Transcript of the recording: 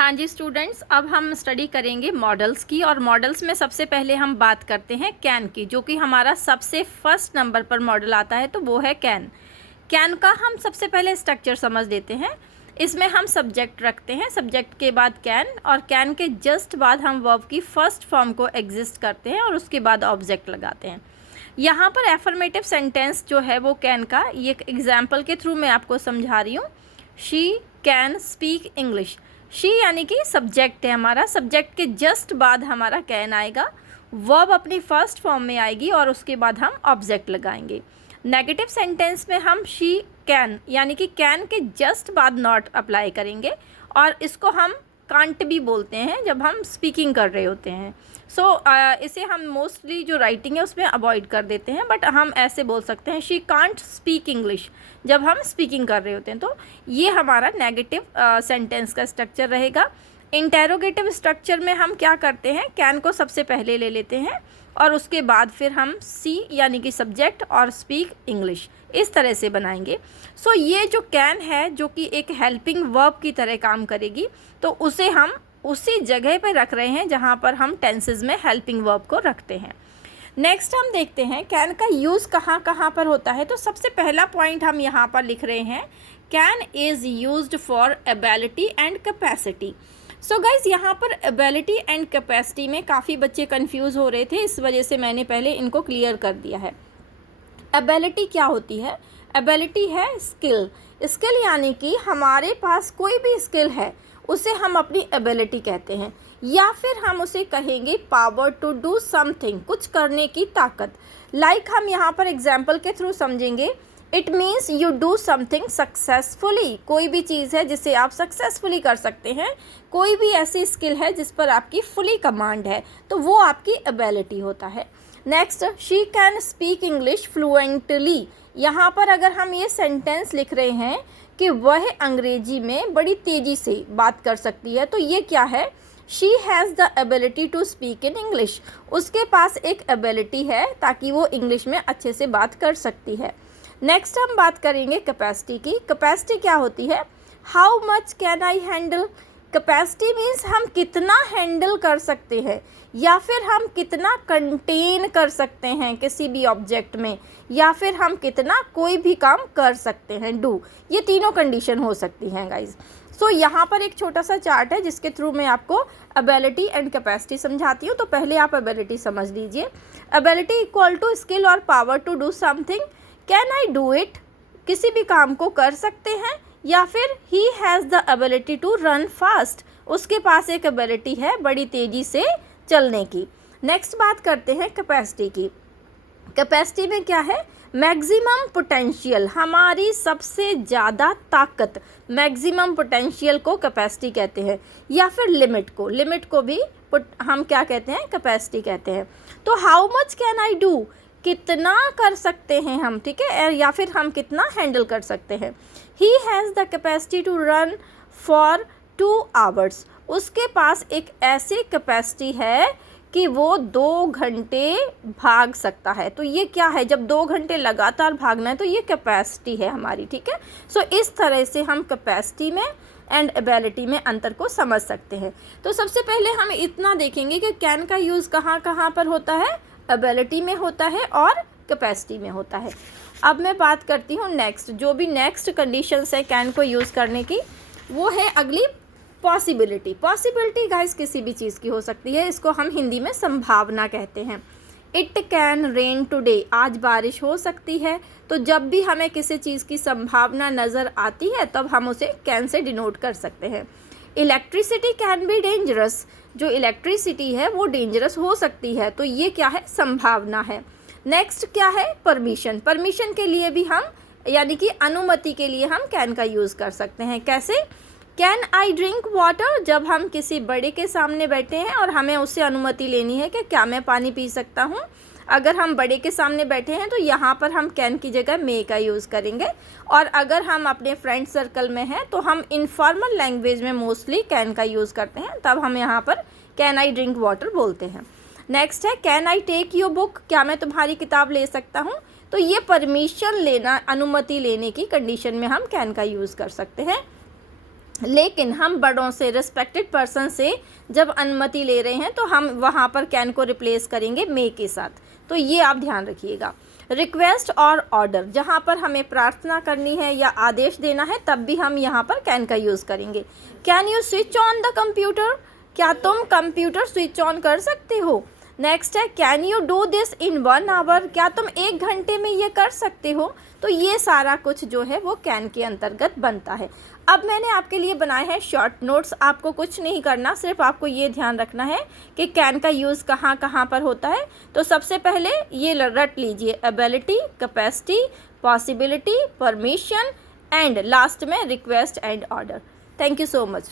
हाँ जी स्टूडेंट्स, अब हम स्टडी करेंगे मॉडल्स की। और मॉडल्स में सबसे पहले हम बात करते हैं कैन की, जो कि हमारा सबसे फर्स्ट नंबर पर मॉडल आता है, तो वो है कैन। कैन का हम सबसे पहले स्ट्रक्चर समझ लेते हैं। इसमें हम सब्जेक्ट रखते हैं, सब्जेक्ट के बाद कैन, और कैन के जस्ट बाद हम वर्ब की फर्स्ट फॉर्म को एग्जिस्ट करते हैं और उसके बाद ऑब्जेक्ट लगाते हैं। यहाँ पर एफर्मेटिव सेंटेंस जो है वो कैन का, ये एक एग्जाम्पल के थ्रू मैं आपको समझा रही हूँ। She can speak English. She यानी कि सब्जेक्ट है हमारा, सब्जेक्ट के जस्ट बाद हमारा कैन आएगा, वर्ब अपनी फर्स्ट फॉर्म में आएगी और उसके बाद हम ऑब्जेक्ट लगाएंगे। नेगेटिव सेंटेंस में हम शी कैन यानी कि कैन के जस्ट बाद नॉट अप्लाई करेंगे, और इसको हम कांट भी बोलते हैं जब हम स्पीकिंग कर रहे होते हैं। इसे हम मोस्टली जो राइटिंग है उसमें अवॉइड कर देते हैं, बट हम ऐसे बोल सकते हैं शी कांट स्पीक इंग्लिश जब हम स्पीकिंग कर रहे होते हैं। तो ये हमारा नेगेटिव सेंटेंस का स्ट्रक्चर रहेगा। इंटेरोगेटिव स्ट्रक्चर में हम क्या करते हैं, कैन को सबसे पहले ले लेते हैं और उसके बाद फिर हम सी यानी कि सब्जेक्ट और स्पीक इंग्लिश इस तरह से बनाएंगे। ये जो कैन है जो कि एक हेल्पिंग वर्ब की तरह काम करेगी, तो उसे हम उसी जगह पर रख रहे हैं जहाँ पर हम टेंसेस में हेल्पिंग वर्ब को रखते हैं। नेक्स्ट हम देखते हैं कैन का यूज़ कहाँ कहाँ पर होता है। तो सबसे पहला पॉइंट हम यहाँ पर लिख रहे हैं, can is used for ability and capacity. So guys, यहाँ पर एबिलिटी एंड कैपेसिटी में काफ़ी बच्चे कंफ्यूज हो रहे थे, इस वजह से मैंने पहले इनको क्लियर कर दिया है। एबिलिटी क्या होती है? एबिलिटी है स्किल। स्किल यानी कि हमारे पास कोई भी स्किल है उसे हम अपनी एबिलिटी कहते हैं, या फिर हम उसे कहेंगे पावर टू डू समथिंग, कुछ करने की ताकत। हम यहाँ पर एग्जाम्पल के थ्रू समझेंगे। It means you do something successfully. कोई भी चीज़ है जिसे आप सक्सेसफुली कर सकते हैं, कोई भी ऐसी स्किल है जिस पर आपकी फुली कमांड है, तो वो आपकी एबिलिटी होता है। Next, she can speak English fluently. यहाँ पर अगर हम ये सेंटेंस लिख रहे हैं कि वह अंग्रेजी में बड़ी तेज़ी से बात कर सकती है, तो ये क्या है? She has the ability to speak in English. उसके पास एक एबिलिटी है ताकि वो इंग्लिश में अच्छे से बात कर सकती है। नेक्स्ट हम बात करेंगे कैपेसिटी की। कैपेसिटी क्या होती है? How much can I handle. Capacity means हम कितना हैंडल कर सकते हैं, या फिर हम कितना कंटेन कर सकते हैं किसी भी ऑब्जेक्ट में, या फिर हम कितना कोई भी काम कर सकते हैं, डू। ये तीनों कंडीशन हो सकती हैं गाइज। यहाँ पर एक छोटा सा चार्ट है जिसके थ्रू मैं आपको एबिलिटी एंड कैपेसिटी समझाती हूँ। तो पहले आप एबिलिटी समझ लीजिए। एबिलिटी इक्वल टू स्किल और power to do something. Can I do it, किसी भी काम को कर सकते हैं, या फिर he has the ability to run fast, उसके पास एक एबिलिटी है बड़ी तेज़ी से चलने की। नेक्स्ट बात करते हैं कैपेसिटी की। कैपेसिटी में क्या है? मैक्सिमम पोटेंशियल, हमारी सबसे ज़्यादा ताकत, मैक्सिमम पोटेंशियल को कैपेसिटी कहते हैं, या फिर लिमिट को भी हम क्या कहते हैं? कैपेसिटी कहते हैं। तो how much can I do, कितना कर सकते हैं हम, ठीक है, या फिर हम कितना हैंडल कर सकते हैं। He has the capacity to run for 2 hours. उसके पास एक ऐसी कैपेसिटी है कि वो 2 घंटे भाग सकता है। तो ये क्या है? जब 2 घंटे लगातार भागना है तो ये कैपेसिटी है हमारी, ठीक है। इस तरह से हम कैपेसिटी में एंड एबिलिटी में अंतर को समझ सकते हैं। तो सबसे पहले हम इतना देखेंगे कि कैन का यूज़ कहाँ कहाँ पर होता है। एबिलिटी में होता है और कैपेसिटी में होता है। अब मैं बात करती हूँ नेक्स्ट, जो भी नेक्स्ट कंडीशंस है कैन को यूज़ करने की, वो है अगली पॉसिबिलिटी। पॉसिबिलिटी गाइस किसी भी चीज़ की हो सकती है, इसको हम हिंदी में संभावना कहते हैं। इट कैन रेन टुडे, आज बारिश हो सकती है। तो जब भी हमें किसी चीज़ की संभावना नज़र आती है तब हम उसे कैन से डिनोट कर सकते हैं। इलेक्ट्रिसिटी कैन बी डेंजरस, जो इलेक्ट्रिसिटी है वो डेंजरस हो सकती है, तो ये क्या है? संभावना है। नेक्स्ट क्या है? परमिशन। परमिशन के लिए भी हम यानी कि अनुमति के लिए हम कैन का यूज़ कर सकते हैं। कैसे? कैन आई ड्रिंक वाटर, जब हम किसी बड़े के सामने बैठे हैं और हमें उससे अनुमति लेनी है कि क्या मैं पानी पी सकता हूँ। अगर हम बड़े के सामने बैठे हैं तो यहाँ पर हम कैन की जगह मे का यूज़ करेंगे, और अगर हम अपने फ्रेंड सर्कल में हैं तो हम इनफॉर्मल लैंग्वेज में मोस्टली कैन का यूज़ करते हैं, तब हम यहाँ पर कैन आई ड्रिंक वाटर बोलते हैं। नेक्स्ट है can I take your book, क्या मैं तुम्हारी किताब ले सकता हूँ। तो ये परमिशन लेना, अनुमति लेने की कंडीशन में हम कैन का यूज़ कर सकते हैं। लेकिन हम बड़ों से, रिस्पेक्टेड पर्सन से जब अनुमति ले रहे हैं तो हम वहाँ पर कैन को रिप्लेस करेंगे मे के साथ। तो ये आप ध्यान रखिएगा। रिक्वेस्ट और ऑर्डर, जहाँ पर हमें प्रार्थना करनी है या आदेश देना है तब भी हम यहाँ पर कैन का यूज़ करेंगे। Can you switch on the computer, क्या तुम कंप्यूटर स्विच ऑन कर सकते हो। नेक्स्ट है can you do this in 1 hour, क्या तुम 1 घंटे में ये कर सकते हो। तो ये सारा कुछ जो है वो कैन के अंतर्गत बनता है। अब मैंने आपके लिए बनाए हैं शॉर्ट नोट्स, आपको कुछ नहीं करना, सिर्फ आपको ये ध्यान रखना है कि कैन का यूज़ कहाँ कहाँ पर होता है। तो सबसे पहले ये रट लीजिए, ability, capacity, possibility, permission and last में request and order. Thank you so much.